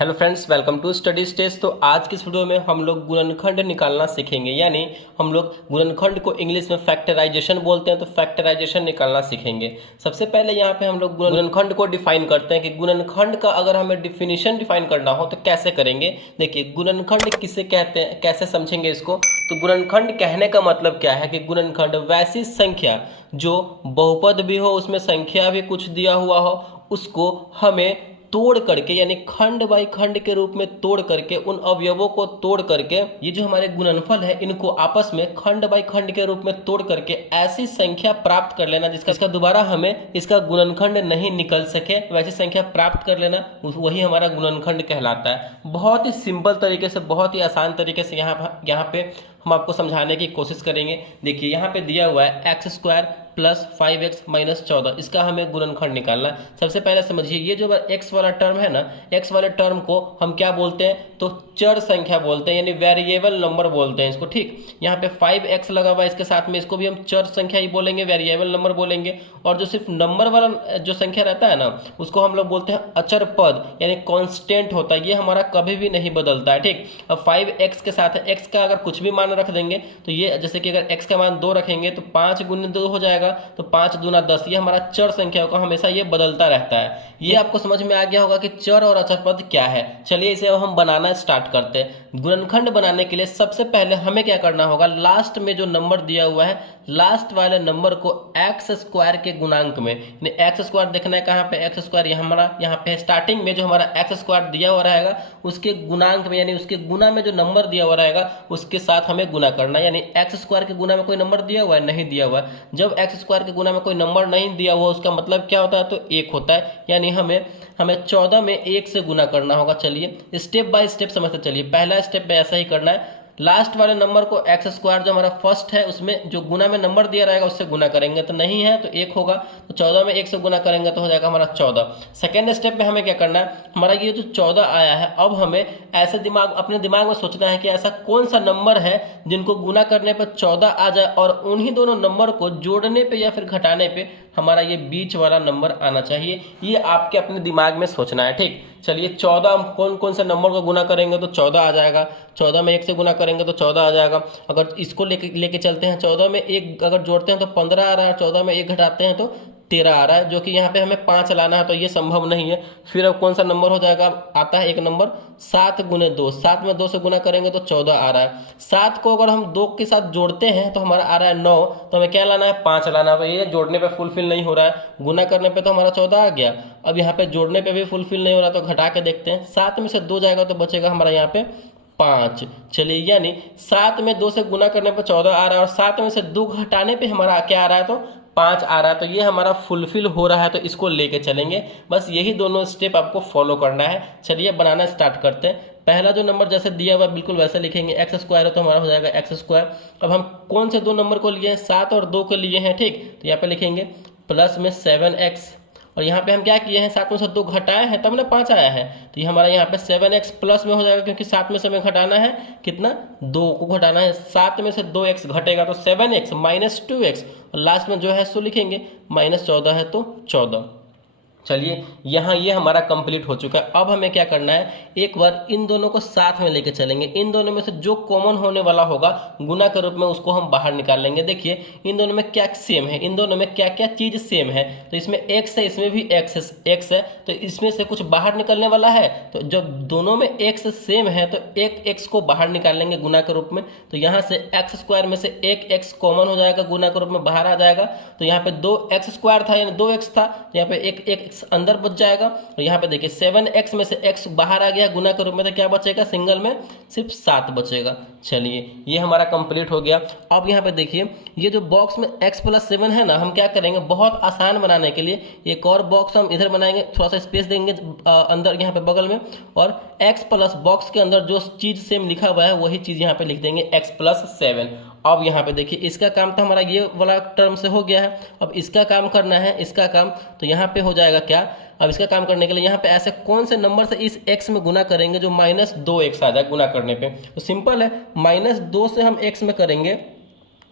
Hello friends, welcome to study stage. तो आज की इस वीडियो में हम लोग गुणनखंड निकालना सीखेंगे, यानी हम लोग गुणनखंड को इंग्लिश में फैक्टराइजेशन बोलते हैं, तो फैक्टराइजेशन निकालना सीखेंगे। सबसे पहले यहाँ पे हम लोग गुणनखंड को डिफाइन करते हैं कि गुणनखंड का अगर हमें डिफिनीशन डिफाइन करना हो तो कैसे करेंगे। देखिए, गुणनखंड किसे कहते हैं, कैसे समझेंगे इसको। तो गुणनखंड कहने का मतलब क्या है कि गुणनखंड वैसी संख्या जो बहुपद भी हो, उसमें संख्या भी कुछ दिया हुआ हो, उसको हमें तोड़ करके, यानी खंड बाई खंड के रूप में तोड़ करके, उन अवयवों को तोड़ करके, ये जो हमारे गुणनफल है इनको आपस में खंड बाई खंड के रूप में तोड़ करके ऐसी संख्या प्राप्त कर लेना जिसका दोबारा हमें इसका गुणनखंड नहीं निकल सके, वैसी संख्या प्राप्त कर लेना, वही हमारा गुणनखंड कहलाता है। बहुत ही सिंपल तरीके से, बहुत ही आसान तरीके से यहाँ पे हम आपको समझाने की कोशिश करेंगे। देखिए, यहाँ पे दिया हुआ है x square plus 5x minus 14, इसका हमें गुणनखंड निकालना है। सबसे पहले समझिए, ये जो x वाला टर्म है ना, x वाले टर्म को हम क्या बोलते हैं, तो चर संख्या बोलते हैं, यानी वेरिएबल नंबर बोलते हैं इसको। ठीक, यहाँ पे 5x लगा हुआ है, इसके साथ में इसको भी हम चर संख्या ही बोलेंगे, वेरिएबल नंबर बोलेंगे। और जो सिर्फ नंबर वाला जो संख्या रहता है ना, उसको हम लोग बोलते हैं अचर पद, यानी कांस्टेंट होता है, ये हमारा कभी भी नहीं बदलता है। ठीक, अब 5x के साथ x का अगर कुछ भी मान रख देंगे तो ये, जैसे कि अगर x का मान 2 रखेंगे तो 5 गुने 2 हो जाएगा, तो 5 दूना 10, ये हमारा चर संख्या का हमेशा ये बदलता रहता है। ये आपको समझ में आ गया होगा कि चर और अचर पद क्या है। चलिए इसे अब हम बनाना स्टार्ट करते हैं। गुणनखंड बनाने के लिए सबसे पहले हमें क्या करना होगा, लास्ट में जो नंबर दिया हुआ है, लास्ट वाले नंबर को एक्स स्क्वायर के गुणांक में, एक्स स्क्वायर देखना है कहाँ पे, एक्स स्क्वायर यहाँ पे स्टार्टिंग में जो हमारा एक्स स्क्वायर दिया हुआ रहेगा उसके गुणांक में, यानी उसके गुना में जो नंबर दिया हुआ रहेगा उसके साथ हमें गुना करना है। यानी एक्स स्क्वायर के गुना में कोई नंबर दिया हुआ है, नहीं दिया हुआ है। जब एक्स स्क्वायर के गुना में कोई नंबर नहीं दिया हुआ, उसका मतलब क्या होता है, तो 1 होता है, यानी हमें 14 में 1 से गुना करना होगा। चलिए स्टेप बाय स्टेप समझते चलिए। पहला स्टेप में ऐसा ही करना है, लास्ट वाले नंबर को एक्स स्क्वायर जो हमारा फर्स्ट है उसमें जो गुना में नंबर दिया रहेगा उससे गुना करेंगे, तो नहीं है तो 1 होगा, तो 14 में 1 से गुना करेंगे तो हो जाएगा हमारा 14। सेकेंड स्टेप में हमें क्या करना है, हमारा ये जो 14 आया है, अब हमें ऐसे अपने दिमाग में सोचना है कि ऐसा कौन सा नंबर है जिनको गुना करने पर 14 आ जाए, और उन्हीं दोनों नंबर को जोड़ने पर या फिर घटाने पर हमारा ये बीच वाला नंबर आना चाहिए। ये आपके अपने दिमाग में सोचना है। ठीक, चलिए 14 हम कौन कौन से नंबर को गुना करेंगे तो 14 आ जाएगा, 14 में 1 से गुना करेंगे तो 14 आ जाएगा। अगर इसको लेके चलते हैं, 14 में 1 अगर जोड़ते हैं तो 15 आ रहा है, 14 में 1 घटाते हैं तो 13 आ रहा है, जो कि यहाँ पे हमें 5 लाना है, तो ये संभव नहीं है। फिर अब कौन सा नंबर हो जाएगा, आता है एक नंबर 7 गुने 2, 7 में 2 से गुना करेंगे तो 14 आ रहा है। 7 को अगर हम 2 के साथ जोड़ते हैं तो हमारा आ रहा है 9, तो हमें क्या लाना है, 5 लाना है। तो ये जोड़ने पे फुलफिल नहीं हो रहा है, गुना करने पे तो हमारा 14 आ गया, अब यहाँ पे जोड़ने पे भी फुलफिल नहीं हो रहा, तो घटा के देखते हैं। 7 में से 2 जाएगा तो बचेगा हमारा यहाँ पे 5। चलिए, यानी 7 में 2 से गुना करने पर 14 आ रहा है, और 7 में से 2 घटाने पे हमारा क्या आ रहा है, तो 5 आ रहा है। तो ये हमारा फुलफिल हो रहा है, तो इसको लेके चलेंगे। बस यही दोनों स्टेप आपको फॉलो करना है। चलिए बनाना स्टार्ट करते हैं। पहला जो नंबर जैसे दिया हुआ बिल्कुल वैसे लिखेंगे, एक्स स्क्वायर है तो हमारा हो जाएगा एक्स स्क्वायर। अब हम कौन से 2 नंबर को लिए हैं, 7 और 2 को लिए हैं। ठीक, तो यहाँ पे लिखेंगे प्लस में 7x, और यहाँ पे हम क्या किए हैं, 7 में से 2 घटाए हैं तब ना 5 आया है, तो ये हमारा यहाँ पे 7x प्लस में हो जाएगा, क्योंकि 7 में से हमें घटाना है कितना, 2 को घटाना है। 7 में से 2x घटेगा तो 7x माइनस 2x, और लास्ट में जो है सो लिखेंगे माइनस 14 है तो 14। चलिए, यहाँ ये हमारा कंप्लीट हो चुका है। अब हमें क्या करना है, एक बार इन दोनों को साथ में लेके चलेंगे। इन दोनों में से जो कॉमन होने वाला होगा गुना के रूप में, उसको हम बाहर निकाल लेंगे। देखिए, इन दोनों में क्या सेम है, इन दोनों में क्या क्या चीज़ सेम है, तो इसमें x है, इसमें भी x है, तो इसमें से कुछ बाहर निकलने वाला है। तो जब दोनों में x सेम है तो एक x को बाहर निकाल लेंगे गुना के रूप में, तो यहाँ से एक्स स्क्वायर में से एक x कॉमन हो जाएगा, गुना के रूप में बाहर आ जाएगा। तो यहाँ पे 2x स्क्वायर था, यानी 2x था, यहाँ पे एक अंदर बच जाएगा। और यहाँ पे देखिए 7x में से x बाहर आ गया गुना के रूप में, तो क्या बचेगा, सिंगल में सिर्फ 7 बचेगा। चलिए, ये हमारा कंप्लीट हो गया। अब यहाँ पे देखिए, ये जो बॉक्स में x प्लस 7 है ना, हम क्या करेंगे, बहुत आसान बनाने के लिए एक और बॉक्स हम इधर बनाएंगे, थोड़ा सा स्पेस देंगे अंदर यहाँ पे बगल में, और x प्लस बॉक्स के अंदर जो चीज़ सेम लिखा हुआ है वही चीज़ यहाँ पे लिख देंगे, x प्लस 7। अब यहाँ पे देखिए, इसका काम तो हमारा ये वाला टर्म से हो गया है, अब इसका काम करना है, इसका काम तो यहाँ पे हो जाएगा क्या, अब इसका काम करने के लिए यहाँ पे ऐसे कौन से नंबर से इस x में गुना करेंगे जो माइनस 2x आ जाए गुना करने पे, तो सिंपल है, -2 से हम x में करेंगे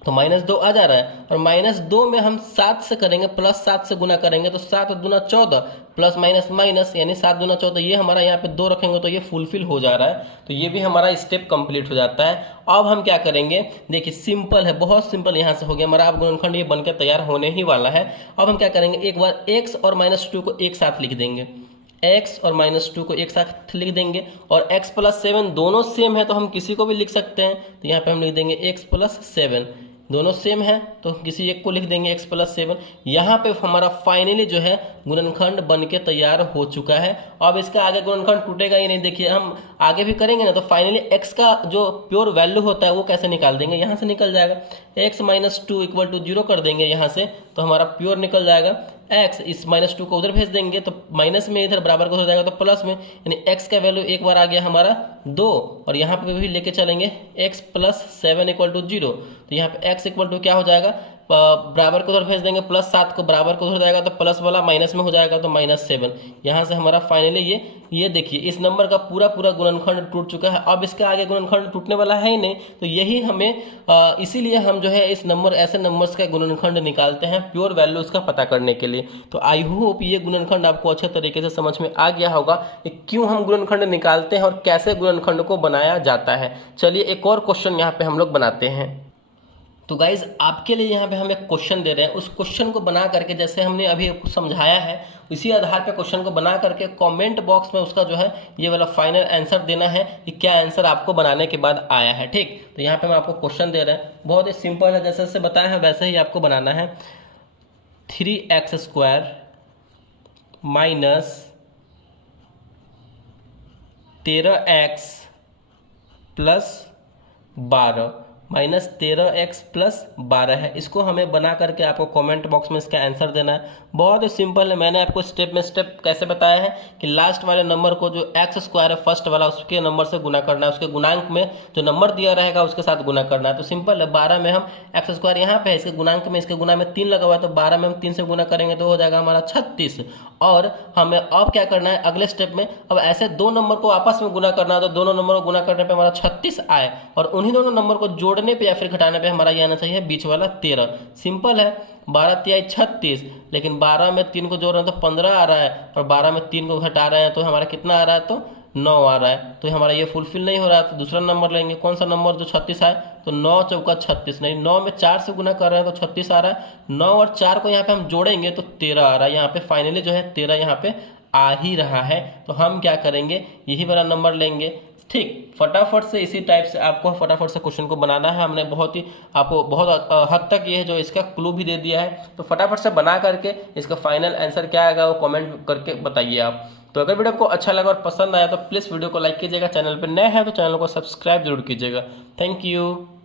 तो -2 आ जा रहा है, और -2 में हम 7 से करेंगे, +7 से गुना करेंगे, तो 7 दूना 14 प्लस माइनस माइनस यानी 7 दूना 14, ये हमारा यहाँ पे 2 रखेंगे तो ये फुलफिल हो जा रहा है। तो ये भी हमारा स्टेप कंप्लीट हो जाता है। अब हम क्या करेंगे, देखिए सिंपल है, बहुत सिंपल यहाँ से हो गया हमारा। अब गुणनखंड ये बनकर तैयार होने ही वाला है। अब हम क्या करेंगे, एक बार x और -2 को एक साथ लिख देंगे, x और -2 को एक साथ लिख देंगे, और x + 7 दोनों सेम है तो हम किसी को भी लिख सकते हैं। तो यहाँ पे हम लिख देंगे x + 7, दोनों सेम है तो किसी एक को लिख देंगे x + 7। यहाँ पे हमारा फाइनली जो है गुणनखंड बन के तैयार हो चुका है। अब इसका आगे गुणनखंड टूटेगा ही नहीं। देखिए हम आगे भी करेंगे ना, तो फाइनली x का जो प्योर वैल्यू होता है वो कैसे निकाल देंगे, यहाँ से निकल जाएगा। x - 2 = 0 कर देंगे यहाँ से, तो हमारा प्योर निकल जाएगा। x इस -2 को उधर भेज देंगे तो माइनस में इधर बराबर को हो जाएगा तो प्लस में, यानी x का वैल्यू एक बार आ गया हमारा 2, और यहाँ पे भी लेके चलेंगे x + 7 = 0। तो यहाँ पे x = क्या हो जाएगा, बराबर को उधर भेज देंगे, +7 को बराबर को उधर जाएगा तो प्लस वाला माइनस में हो जाएगा तो -7। यहाँ से हमारा फाइनली ये देखिए इस नंबर का पूरा गुणनखंड टूट चुका है। अब इसके आगे गुणनखंड टूटने वाला है ही नहीं, तो यही हमें इसीलिए हम जो है इस नंबर ऐसे नंबर्स का गुणनखंड निकालते हैं प्योर वैल्यू उसका पता करने के लिए। तो आई होप ये गुणनखंड आपको अच्छे तरीके से समझ में आ गया होगा कि क्यों हम गुणनखंड निकालते हैं और कैसे गुणनखंड को बनाया जाता है। चलिए एक और क्वेश्चन यहाँ पे हम लोग बनाते हैं। तो गाइज आपके लिए यहाँ पे हम एक क्वेश्चन दे रहे हैं, उस क्वेश्चन को बना करके जैसे हमने अभी समझाया है इसी आधार पे क्वेश्चन को बना करके कमेंट बॉक्स में उसका जो है ये वाला फाइनल आंसर देना है कि क्या आंसर आपको बनाने के बाद आया है। ठीक, तो यहाँ पे हम आपको क्वेश्चन दे रहे हैं, बहुत ही सिंपल है, जैसे जैसे बताया है वैसे ही आपको बनाना है। 3x² - 13x + 12 -13x + 12 है। इसको हमें बना करके आपको कमेंट बॉक्स में इसका आंसर देना है। बहुत ही सिंपल है, मैंने आपको स्टेप में स्टेप कैसे बताया है कि लास्ट वाले नंबर को जो x² है फर्स्ट वाला उसके नंबर से गुना करना है, उसके गुणांक में जो नंबर दिया रहेगा उसके साथ गुना करना है। तो सिंपल है, 12 में हम x² यहाँ पे है, इसके गुणांक में इसके गुना में 3 लगा हुआ है, तो 12 में हम 3 से गुना करेंगे तो हो जाएगा हमारा 36। और हमें अब क्या करना है अगले स्टेप में, अब ऐसे दो नंबर को आपस में गुना करना है, तो दोनों नंबर को गुना करने पे हमारा 36 आए, और उन्हीं दोनों नंबर को जोड़ने पे या फिर घटाने पे हमारा ये आना चाहिए बीच वाला 13। सिंपल है, 12 × 3 = 36, लेकिन 12 में 3 को जोड़ रहे हैं तो 15 आ रहा है, और 12 में 3 को घटा रहे हैं तो हमारा कितना आ रहा है, तो 9 आ रहा है। तो हमारा ये फुलफिल नहीं हो रहा है, तो दूसरा नंबर लेंगे। कौन सा नंबर, जो 36 आए, तो 9 × 4 = 36 नहीं, 9 में 4 से गुना कर रहे हैं तो 36 आ रहा है। 9 और 4 को यहाँ पे हम जोड़ेंगे तो 13 आ रहा है। यहाँ पे फाइनली जो है 13 यहाँ पे आ ही रहा है। तो हम क्या करेंगे, यही वाला नंबर लेंगे। ठीक, फटाफट से इसी टाइप से आपको फटाफट से क्वेश्चन को बनाना है। हमने बहुत ही आपको बहुत हद तक ये जो इसका क्लू भी दे दिया है, तो फटाफट से बना करके इसका फाइनल आंसर क्या आएगा वो कमेंट करके बताइए आप। तो अगर वीडियो आपको अच्छा लगा और पसंद आया तो प्लीज़ वीडियो को लाइक कीजिएगा, चैनल पर नए हैं तो चैनल को सब्सक्राइब जरूर कीजिएगा। Thank you.